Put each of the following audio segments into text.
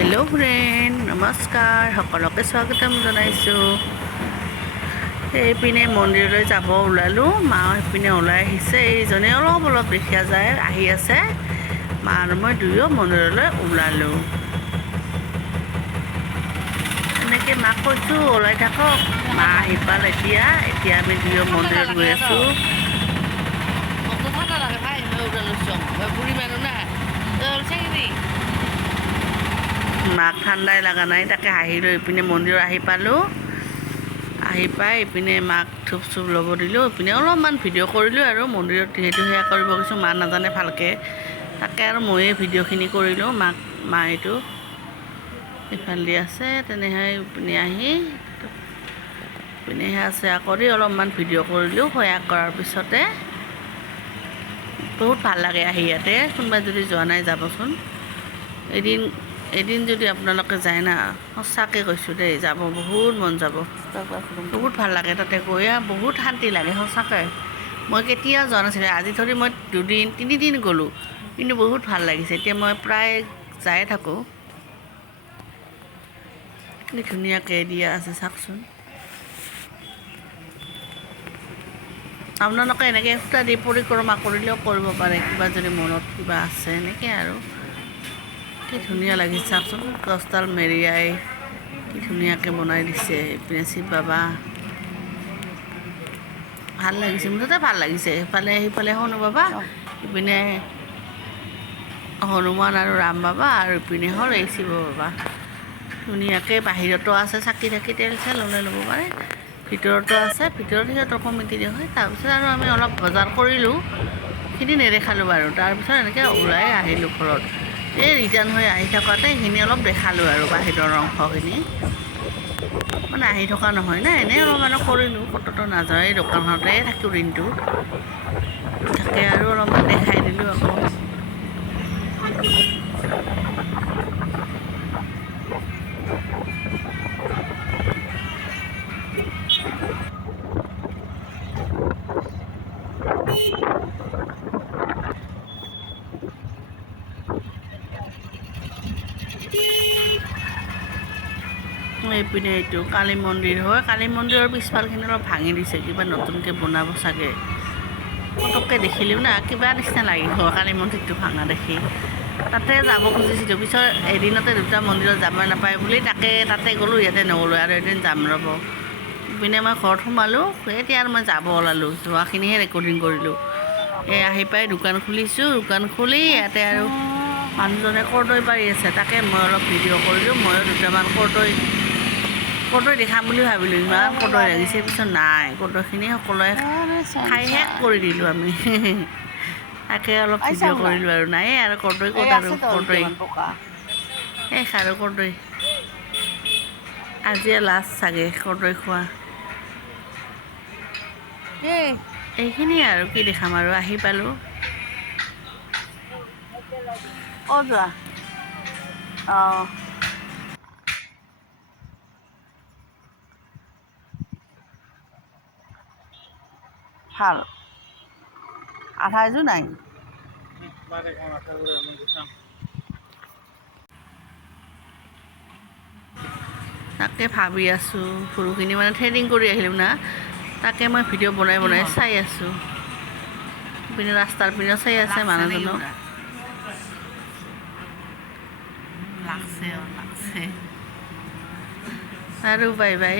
Hello' friend, নমস্কাৰ। সকলোকে স্বাগতম জনাইছোঁ। এইপিনে মন্দিৰলৈ যাব ওলালোঁ। মা সেইপিনে ওলাই আহিছে। এইজনে অলপ অলপ দেখা যায় আহি আছে। মা আৰু মই দুয়ো মন্দিৰলৈ ওলালোঁ। এনেকৈ মাক কৈছোঁ ওলাই থাকক। মা আহি পাল এতিয়া আমি দুয়ো মন্দিৰত গৈ আছোঁ। মাক ঠাণ্ডাই লগা নাই, তাকে হাঁহি লৈ ইপিনে মন্দিৰত আহি পালোঁ। আহি পাই ইপিনে মাক ধূপ চুপ ল'ব দিলোঁ। ইপিনে অলপমান ভিডিঅ' কৰিলোঁ আৰু মন্দিৰত যিহেতু সেয়া কৰিব গৈছোঁ, মা নাজানে ভালকৈ, তাকে আৰু ময়ে ভিডিঅ'খিনি কৰিলোঁ। মা এইটো ইফালে আছে, তেনেহে ইপিনে আহি ইপিনে সেয়া চেয়া কৰি অলপমান ভিডিঅ' কৰিলোঁ। সেয়া কৰাৰ পিছতে বহুত ভাল লাগে আহি ইয়াতে। কোনোবা যদি যোৱা নাই যাবচোন। এদিন যদি আপোনালোকে যায় না, সঁচাকৈ কৈছোঁ দেই, যাব বহুত মন যাব। বহুত ভাল লাগে তাতে গৈ, বহুত শান্তি লাগে সঁচাকৈ। মই কেতিয়াও যোৱা নাছিলোঁ, আজি ধৰি মই 2-3 দিন গ'লোঁ, কিন্তু বহুত ভাল লাগিছে। এতিয়া মই প্ৰায় যায়ে থাকোঁ। কি ধুনীয়াকৈ দিয়া আছে চাওকচোন। আপোনালোকে এনেকৈ সূতা দি পৰিক্ৰমা কৰিলেও কৰিব পাৰে, কিবা যদি মনত কিবা আছে এনেকৈ আৰু। কি ধুনীয়া লাগিছে চাওকচোন, গছডাল মেৰিয়াই কি ধুনীয়াকৈ বনাই দিছে। ইপিনে শিৱ বাবা, ভাল লাগিছে, মুঠতে ভাল লাগিছে। সিফালে হনু বাবা, ইপিনে হনুমান আৰু ৰাম বাবা, আৰু ইপিনে হ'ল এই শিৱ বাবা। ধুনীয়াকৈ বাহিৰতো আছে চাকি থাকি, তেল চেল ওলাই ল'ব পাৰে। ভিতৰতো আছে, ভিতৰত সিহঁতৰ কমিটিৰে হয়। তাৰপিছত আৰু আমি অলপ বজাৰ কৰিলোঁ, সেইখিনি নেদেখালোঁ বাৰু। তাৰপিছত এনেকৈ ওলাই আহিলোঁ ঘৰত। এই ৰিটাৰ্ণ হৈ আহি থকাতে সেইখিনি অলপ দেখালোঁ আৰু বাহিৰৰ অংশখিনি। মানে আহি থকা নহয় না, এনেই অলপমান কৰিলোঁ। ক'তো নাযাওঁ, এই দোকানখনতে থাকোঁ দিনটো, তাকে আৰু অলপমান দেখাই দিলোঁ আকৌ। এইপিনে এইটো কালী মন্দিৰ হয়। কালী মন্দিৰৰ পিছফালখিনি অলপ ভাঙি দিছে, কিবা নতুনকৈ বনাব চাগে। পটককৈ দেখিলেও না কিবা নিচিনা লাগিব কালী মন্দিৰটো ভাঙা দেখি। তাতে যাব খুজিছিলোঁ, পিছত এদিনতে 2টা মন্দিৰত যাব নাপায় বুলি তাতে গ'লোঁ, ইয়াতে নগ'লোঁ। আৰু এদিন যাম ৰ'ব। ইপিনে মই ঘৰত সোমালোঁ, এতিয়া আৰু মই যাব ওলালোঁ। যোৱাখিনিহে ৰেকৰ্ডিং কৰিলোঁ। এই আহি পাই দোকান খুলিছোঁ, দোকান খুলি ইয়াতে আৰু মানুহজনে কৰ্দৈ পাৰি আছে, তাকে মই অলপ ভিডিঅ' কৰিলোঁ। ময়ো 2টামান কৰ্দৈ দেখাম বুলি ভাবিলোঁ, ইমান কৰ্দৈ লাগিছে। পিছত নাই, কৰ্দৈখিনি সকলোৱে খাই শেষ কৰি দিলোঁ আমি। তাকে অলপ ভিডিঅ' কৰিলোঁ আৰু নাই আৰু কৰ্দৈ ক'ত আৰু কৰ্দৈ শেষ আৰু কৰ্দৈ। আজিয়ে লাষ্ট চাগে কৰ্দৈ খোৱা। এইখিনিয়ে আৰু কি দেখাম আৰু, আহি পালোঁ। ক'ত যোৱা? অঁ, ভাল আধা এযোৰ নাই। তাকে ভাবি আছোঁ, সৰুখিনি মানে থ্ৰেডিং কৰি আহিলোঁ না, তাকে মই ভিডিঅ' বনাই চাই আছোঁ। পিনে ৰাস্তাৰ পিনে চাই আছে মানুহজনক। লাগছে আৰু বাই বাই।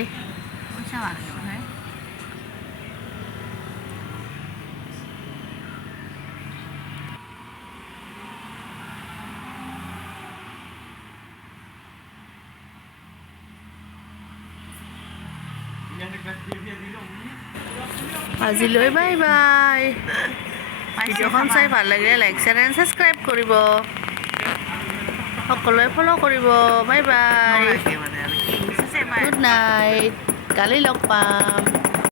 আজিলৈ বাই বাই। ভিডিঅ'খন চাই ভাল লাগিলে লাইক, শ্বেয়াৰ এণ্ড ছাবস্ক্ৰাইব কৰিব। সকলোৱে ফ'ল' কৰিব। বাই বাই, গুড নাইট, কালি লগ পাম।